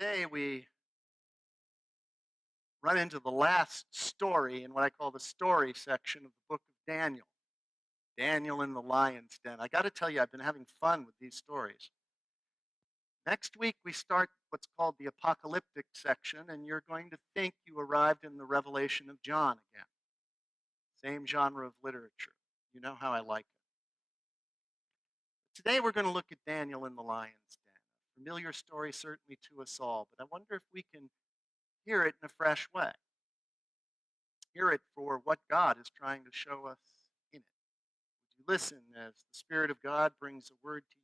Today we run into the last story in what I call the story section of the book of Daniel. Daniel in the lion's den. I got to tell you, I've been having fun with these stories. Next week we start what's called the apocalyptic section, and you're going to think you arrived in the Revelation of John again. Same genre of literature. You know how I like it. Today we're going to look at Daniel in the lion's den. A familiar story certainly to us all, but I wonder if we can hear it in a fresh way. Hear it for what God is trying to show us in it. Would you listen as the Spirit of God brings a word to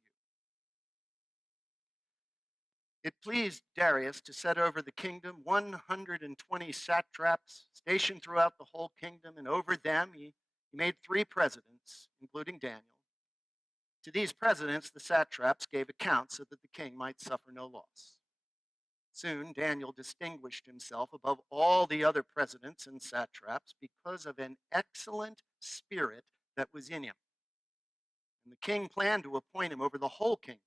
you? It pleased Darius to set over the kingdom 120 satraps stationed throughout the whole kingdom, and over them he made 3 presidents, including Daniel. To these presidents, the satraps gave account so that the king might suffer no loss. Soon Daniel distinguished himself above all the other presidents and satraps because of an excellent spirit that was in him. And the king planned to appoint him over the whole kingdom.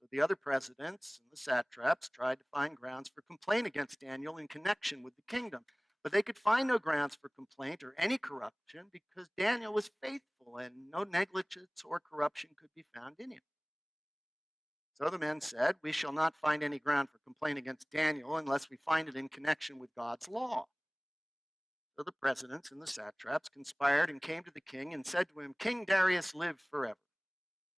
So the other presidents and the satraps tried to find grounds for complaint against Daniel in connection with the kingdom. But they could find no grounds for complaint or any corruption because Daniel was faithful and no negligence or corruption could be found in him. So the men said, "We shall not find any ground for complaint against Daniel unless we find it in connection with God's law." So the presidents and the satraps conspired and came to the king and said to him, "King Darius, live forever.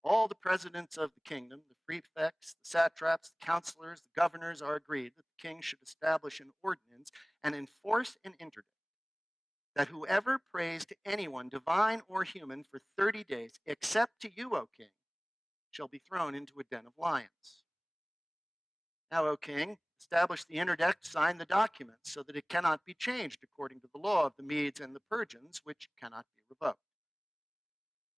All the presidents of the kingdom, the prefects, the satraps, the counselors, the governors are agreed that the king should establish an ordinance and enforce an interdict that whoever prays to anyone, divine or human, for 30 days, except to you, O king, shall be thrown into a den of lions. Now, O king, establish the interdict, sign the document, so that it cannot be changed according to the law of the Medes and the Persians, which cannot be revoked."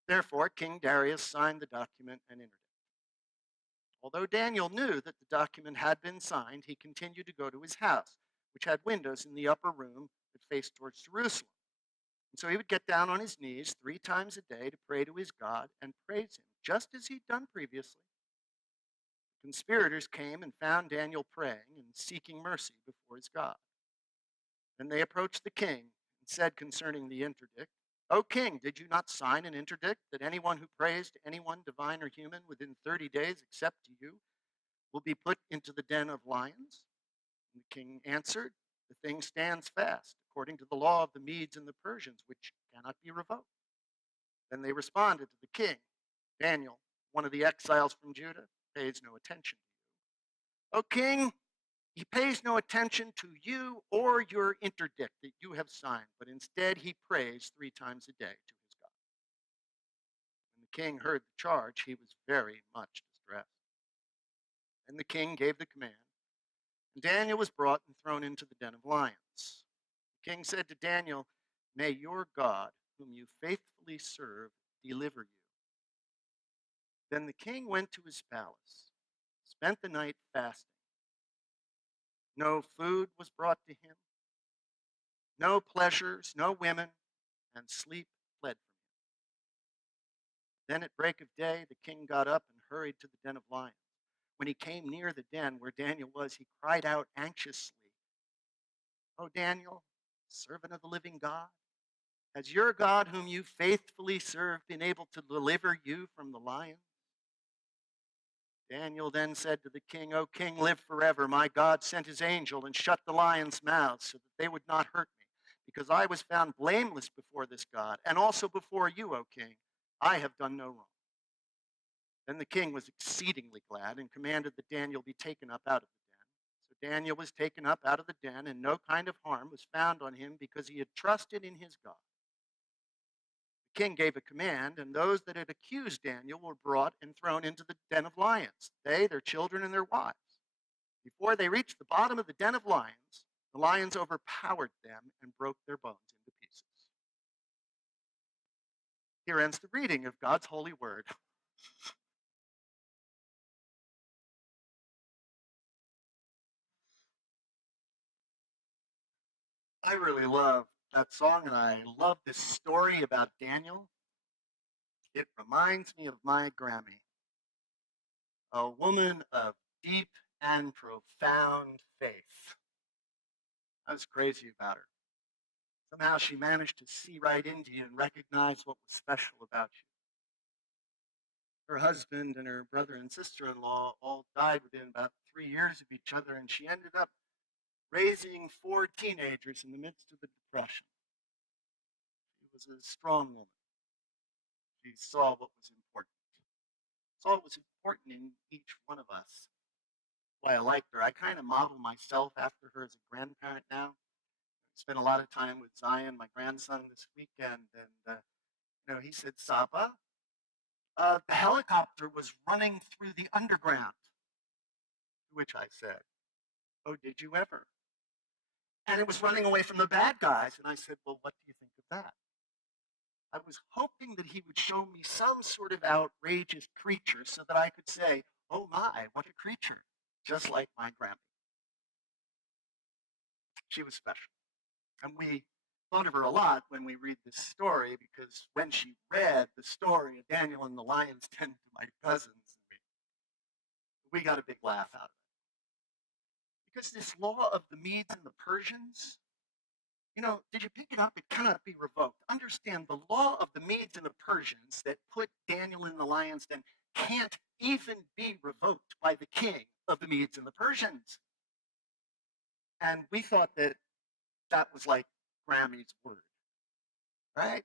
Therefore, King Darius signed the document and interdict. Although Daniel knew that the document had been signed, he continued to go to his house, which had windows in the upper room that faced towards Jerusalem. And so he would get down on his knees 3 times a day to pray to his God and praise him, just as he'd done previously. Conspirators came and found Daniel praying and seeking mercy before his God. Then they approached the king and said concerning the interdict, "O king, did you not sign an interdict that anyone who prays to anyone, divine or human, within 30 days except to you, will be put into the den of lions?" And the king answered, "The thing stands fast, according to the law of the Medes and the Persians, which cannot be revoked." Then they responded to the king, "Daniel, one of the exiles from Judah, pays no attention to you. O king, he pays no attention to you or your interdict that you have signed, but instead he prays 3 times a day to his God." When the king heard the charge, he was very much distressed. Then the king gave the command, and Daniel was brought and thrown into the den of lions. The king said to Daniel, "May your God, whom you faithfully serve, deliver you." Then the king went to his palace, spent the night fasting. No food was brought to him, no pleasures, no women, and sleep fled from him. Then at break of day, the king got up and hurried to the den of lions. When he came near the den where Daniel was, he cried out anxiously, "O Daniel, servant of the living God, has your God, whom you faithfully serve, been able to deliver you from the lions?" Daniel then said to the king, "O king, live forever. My God sent his angel and shut the lions' mouths so that they would not hurt me, because I was found blameless before this God, and also before you, O king. I have done no wrong." Then the king was exceedingly glad and commanded that Daniel be taken up out of the den. So Daniel was taken up out of the den, and no kind of harm was found on him because he had trusted in his God. The king gave a command, and those that had accused Daniel were brought and thrown into the den of lions, they, their children, and their wives. Before they reached the bottom of the den of lions, the lions overpowered them and broke their bones into pieces. Here ends the reading of God's holy word. I really love that song, and I love this story about Daniel. It reminds me of my Grammy, a woman of deep and profound faith. I was crazy about her. Somehow she managed to see right into you and recognize what was special about you. Her husband and her brother and sister-in-law all died within about 3 years of each other, and she ended up raising 4 teenagers in the midst of the Depression. She was a strong woman. She saw what was important. Saw what was important in each one of us. Why I liked her. I kind of model myself after her as a grandparent now. Spent a lot of time with Zion, my grandson, this weekend, and he said, "Saba, the helicopter was running through the underground." To which I said, "Oh, did you ever?" And it was running away from the bad guys. And I said, "Well, what do you think of that?" I was hoping that he would show me some sort of outrageous creature so that I could say, "Oh my, what a creature," just like my grandma. She was special. And we thought of her a lot when we read this story, because when she read the story of Daniel in the lion's den to my cousins, we got a big laugh out of it. Because this law of the Medes and the Persians, did you pick it up? It cannot be revoked. Understand, the law of the Medes and the Persians that put Daniel in the lion's den can't even be revoked by the king of the Medes and the Persians. And we thought that that was like Grammy's word, right?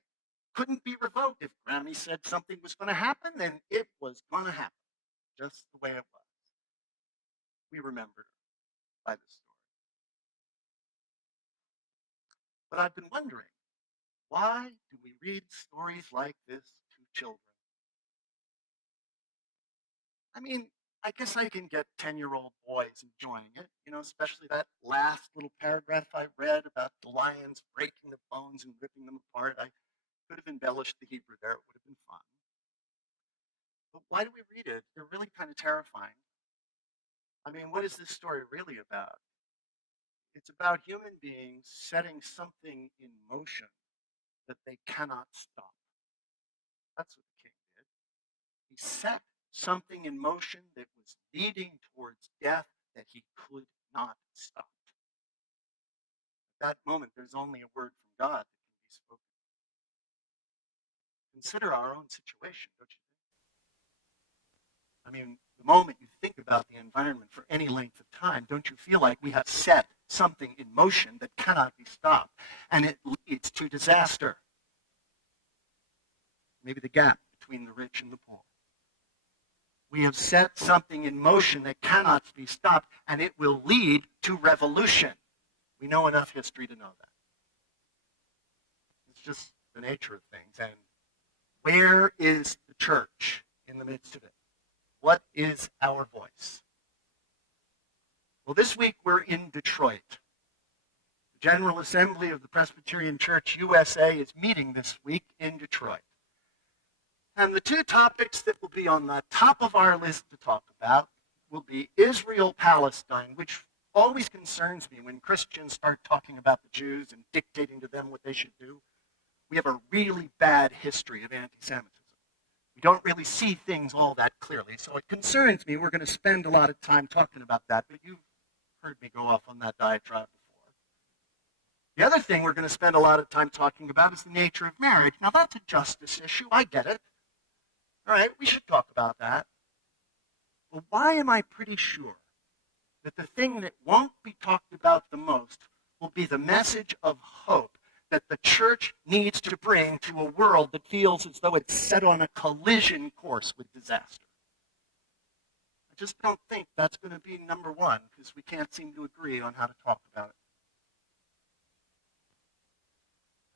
Couldn't be revoked. If Grammy said something was going to happen, then it was going to happen, just the way it was. We remembered her by the story. But I've been wondering, why do we read stories like this to children? I mean, I guess I can get 10-year-old boys enjoying it, especially that last little paragraph I read about the lions breaking the bones and ripping them apart. I could have embellished the Hebrew there, it would have been fun. But why do we read it? They're really kind of terrifying. I mean, what is this story really about? It's about human beings setting something in motion that they cannot stop. That's what the king did. He set something in motion that was leading towards death that he could not stop. At that moment, there's only a word from God that can be spoken. Consider our own situation, don't you think? I mean, the moment you think about the environment for any length of time, don't you feel like we have set something in motion that cannot be stopped, and it leads to disaster? Maybe the gap between the rich and the poor. We have set something in motion that cannot be stopped, and it will lead to revolution. We know enough history to know that. It's just the nature of things. And where is the church in the midst of it? What is our voice? Well, this week we're in Detroit. The General Assembly of the Presbyterian Church USA is meeting this week in Detroit. And the two topics that will be on the top of our list to talk about will be Israel-Palestine, which always concerns me when Christians start talking about the Jews and dictating to them what they should do. We have a really bad history of anti-Semitism. We don't really see things all that clearly, so it concerns me. We're going to spend a lot of time talking about that, but you've heard me go off on that diatribe before. The other thing we're going to spend a lot of time talking about is the nature of marriage. Now, that's a justice issue. I get it. All right, we should talk about that. But why am I pretty sure that the thing that won't be talked about the most will be the message of hope that the church needs to bring to a world that feels as though it's set on a collision course with disaster? I just don't think that's going to be number one, because we can't seem to agree on how to talk about it.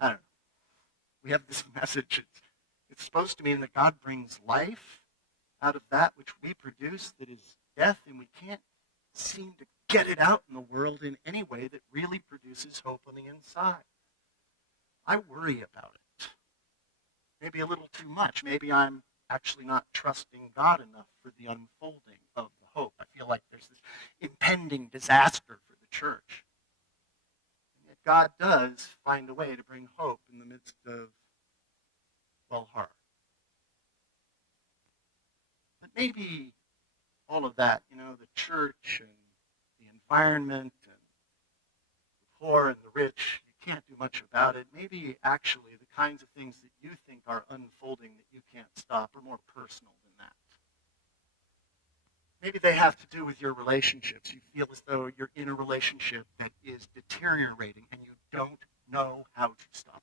I don't know. We have this message. It's supposed to mean that God brings life out of that which we produce, that is death, and we can't seem to get it out in the world in any way that really produces hope on the inside. I worry about it. Maybe a little too much. Maybe I'm actually not trusting God enough for the unfolding of the hope. I feel like there's this impending disaster for the church. And yet God does find a way to bring hope in the midst of, well, horror. But maybe all of that, the church and the environment and the poor and the rich, you can't do much about it. Maybe actually the kinds of things that you think are unfolding that you can't stop are more personal than that. Maybe they have to do with your relationships. You feel as though you're in a relationship that is deteriorating and you don't know how to stop it.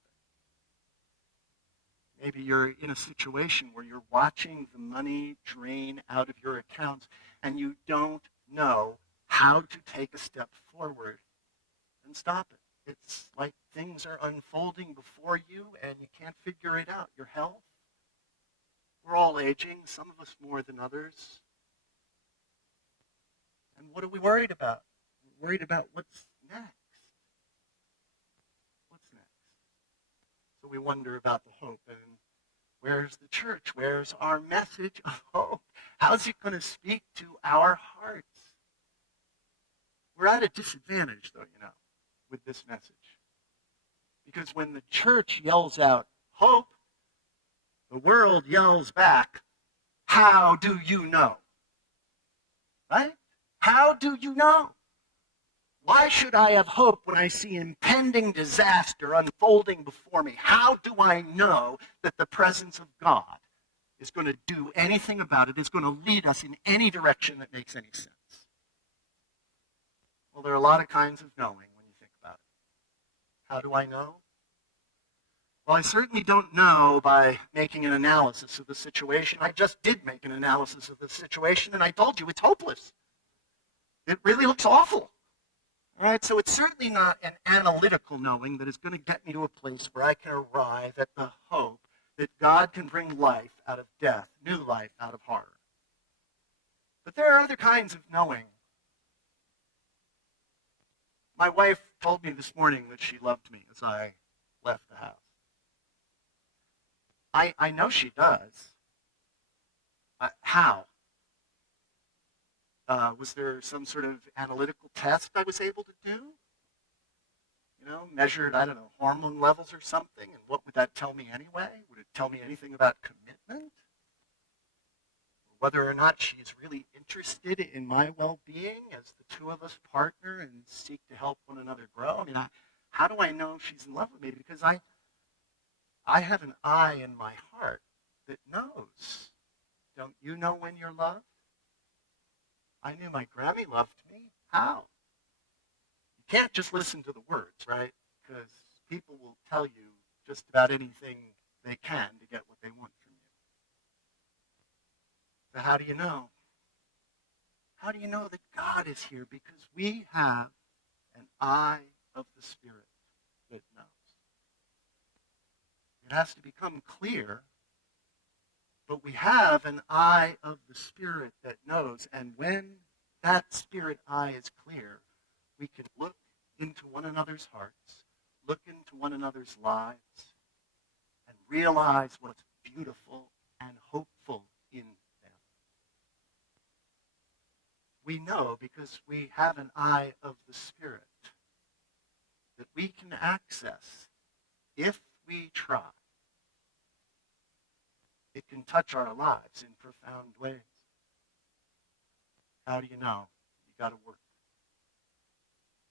Maybe you're in a situation where you're watching the money drain out of your accounts and you don't know how to take a step forward and stop it. It's like things are unfolding before you and you can't figure it out. Your health, we're all aging, some of us more than others. And what are we worried about? We're worried about what's next. What's next? So we wonder about the hope. And where's the church? Where's our message of hope? How's it going to speak to our hearts? We're at a disadvantage, though, with this message. Because when the church yells out hope, the world yells back, how do you know? Right? How do you know? Why should I have hope when I see impending disaster unfolding before me? How do I know that the presence of God is going to do anything about it, is going to lead us in any direction that makes any sense? Well, there are a lot of kinds of knowing when you think about it. How do I know? Well, I certainly don't know by making an analysis of the situation. I just did make an analysis of the situation, and I told you it's hopeless. It really looks awful. All right, so it's certainly not an analytical knowing that is going to get me to a place where I can arrive at the hope that God can bring life out of death, new life out of horror. But there are other kinds of knowing. My wife told me this morning that she loved me as I left the house. I know she does. How? Was there some sort of analytical test I was able to do? Measured, I don't know, hormone levels or something? And what would that tell me anyway? Would it tell me anything about commitment? Whether or not she's really interested in my well-being as the two of us partner and seek to help one another grow? I mean, how do I know if she's in love with me? Because I have an eye in my heart that knows. Don't you know when you're loved? I knew my Grammy loved me. How? You can't just listen to the words, right? Because people will tell you just about anything they can to get what they want from you. So how do you know? How do you know that God is here? Because we have an eye of the Spirit that knows. It has to become clear, but we have an eye of the Spirit that knows. And when that Spirit eye is clear, we can look into one another's hearts, look into one another's lives, and realize what's beautiful and hopeful in them. We know because we have an eye of the Spirit that we can access if we try. It can touch our lives in profound ways. How do you know? You got to work.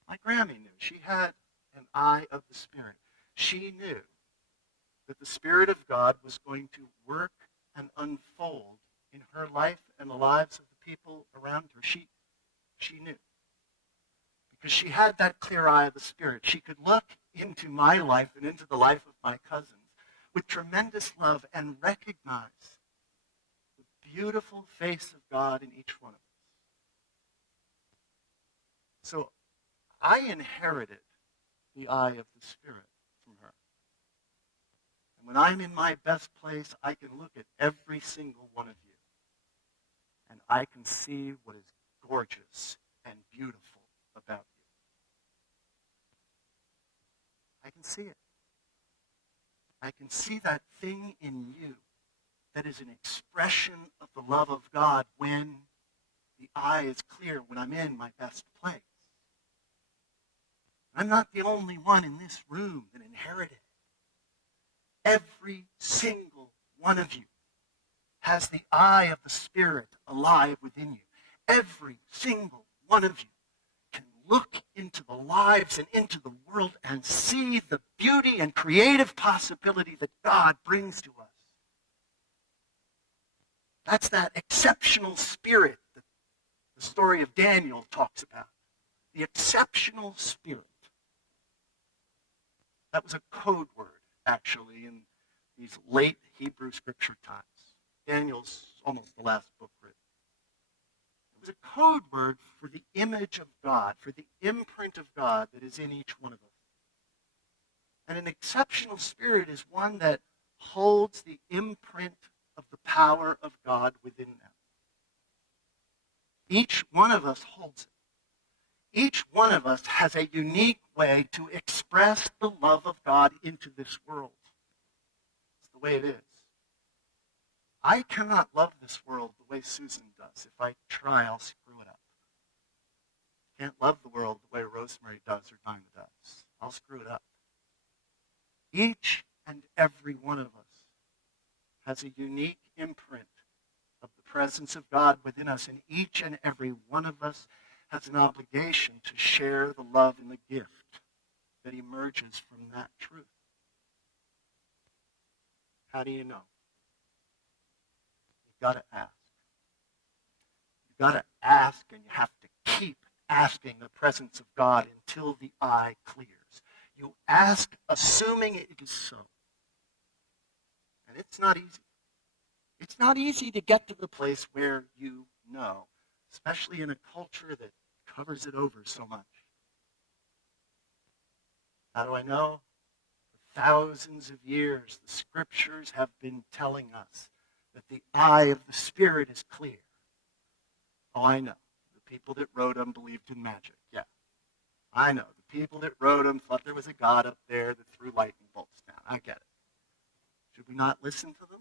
My Grammy knew. She had an eye of the Spirit. She knew that the Spirit of God was going to work and unfold in her life and the lives of the people around her. She knew. Because she had that clear eye of the Spirit. She could look into my life and into the life of my cousins with tremendous love and recognize the beautiful face of God in each one of us. So I inherited the eye of the Spirit from her. And when I'm in my best place, I can look at every single one of you, and I can see what is gorgeous and beautiful about you. I can see it. I can see that thing in you that is an expression of the love of God when the eye is clear, when I'm in my best place. I'm not the only one in this room that inherited it. Every single one of you has the eye of the Spirit alive within you. every single one of you can look into the lives and into the world and see the beauty and creative possibility that God brings to us. That's that exceptional spirit that the story of Daniel talks about. The exceptional spirit. That was a code word, actually, in these late Hebrew scripture times. Daniel's almost the last book written. It was a code word for the image of God, for the imprint of God that is in each one of us. And an exceptional spirit is one that holds the imprint of the power of God within them. Each one of us holds it. Each one of us has a unique way to express the love of God into this world. It's the way it is. I cannot love this world the way Susan does. If I try, I'll screw it up. I can't love the world the way Rosemary does or Dinah does. I'll screw it up. Each and every one of us has a unique imprint of the presence of God within us, and each and every one of us has an obligation to share the love and the gift that emerges from that truth. How do you know? You've got to ask. You've got to ask, and you have to keep asking the presence of God until the eye clears. You ask assuming it is so. And it's not easy. It's not easy to get to the place where you know, especially in a culture that covers it over so much. How do I know? For thousands of years, the scriptures have been telling us that the eye of the Spirit is clear. Oh, I know. The people that wrote them believed in magic. Yeah. I know. The people that wrote them thought there was a God up there that threw lightning bolts down. I get it. Should we not listen to them?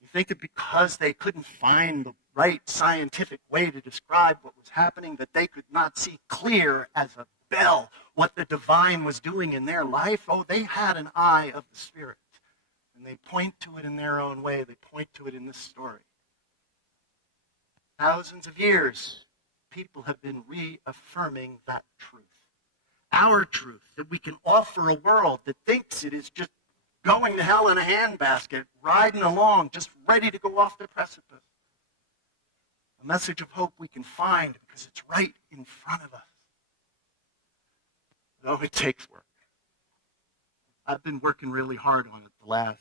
You think that because they couldn't find the right scientific way to describe what was happening, that they could not see clear as a bell what the divine was doing in their life? Oh, they had an eye of the Spirit. And they point to it in their own way. They point to it in this story. Thousands of years, people have been reaffirming that truth. Our truth, that we can offer a world that thinks it is just going to hell in a handbasket, riding along, just ready to go off the precipice. A message of hope we can find because it's right in front of us. Though it takes work. I've been working really hard on it the last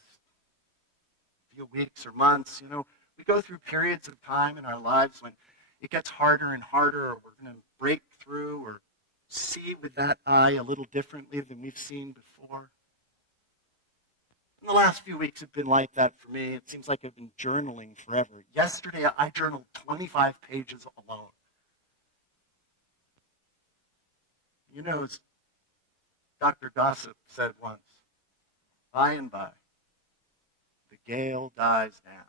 few weeks or months. You know, we go through periods of time in our lives when it gets harder and harder, or we're going to break through or see with that eye a little differently than we've seen before. And the last few weeks have been like that for me. It seems like I've been journaling forever. Yesterday, I journaled 25 pages alone. You know, as Dr. Gossip said once, by and by, the gale dies down,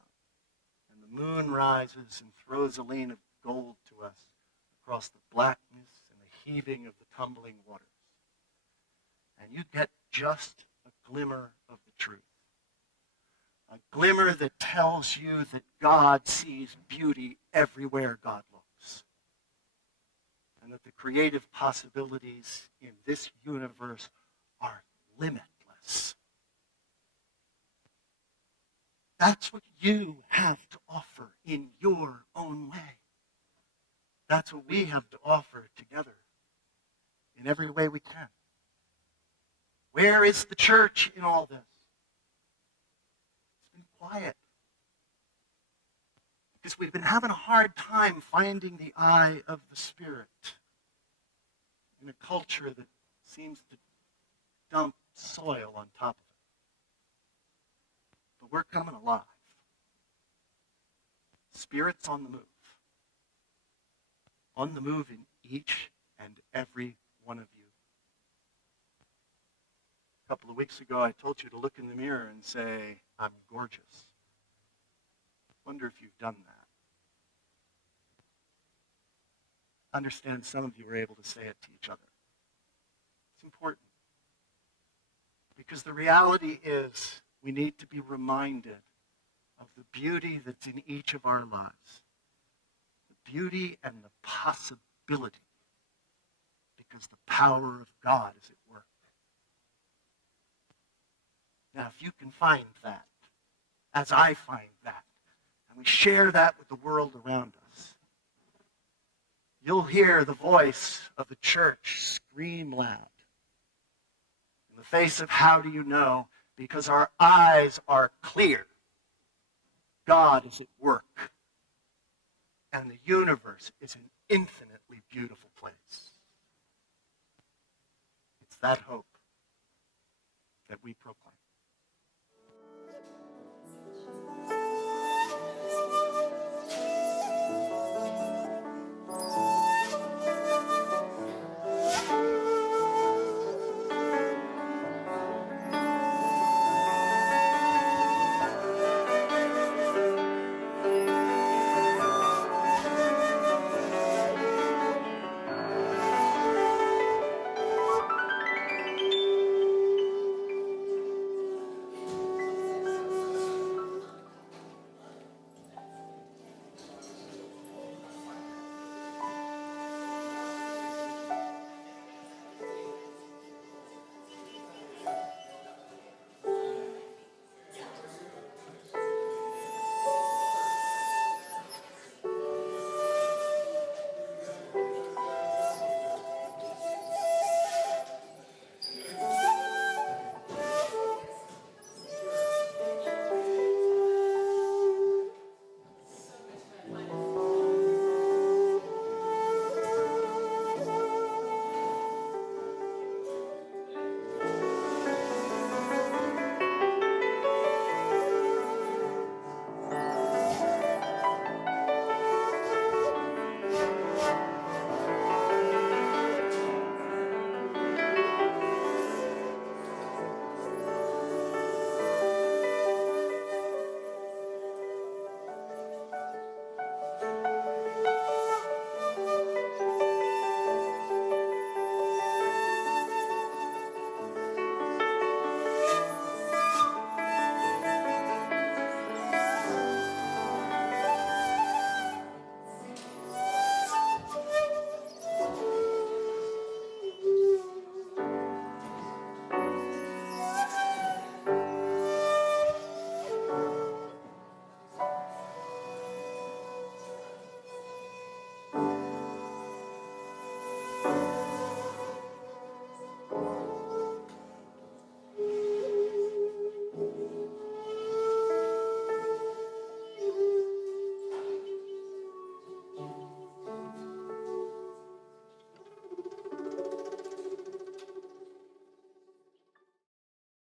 and the moon rises and throws a lane of gold to us across the blackness and the heaving of the tumbling waters. And you get just a glimmer of the truth. A glimmer that tells you that God sees beauty everywhere God looks. And that the creative possibilities in this universe are limitless. That's what you have to offer in your own way. That's what we have to offer together in every way we can. Where is the church in all this? It's been quiet. Because we've been having a hard time finding the eye of the Spirit in a culture that seems to dump soil on top of it. But we're coming alive. Spirit's on the move. On the move in each and every one of you. A couple of weeks ago, I told you to look in the mirror and say, I'm gorgeous. Wonder if you've done that. I understand some of you are able to say it to each other. It's important. Because the reality is we need to be reminded of the beauty that's in each of our lives. beauty and the possibility, because the power of God is at work. Now, if you can find that, as I find that, and we share that with the world around us, you'll hear the voice of the church scream loud. In the face of how do you know? Because our eyes are clear. God is at work. And the universe is an infinitely beautiful place. It's that hope that we proclaim.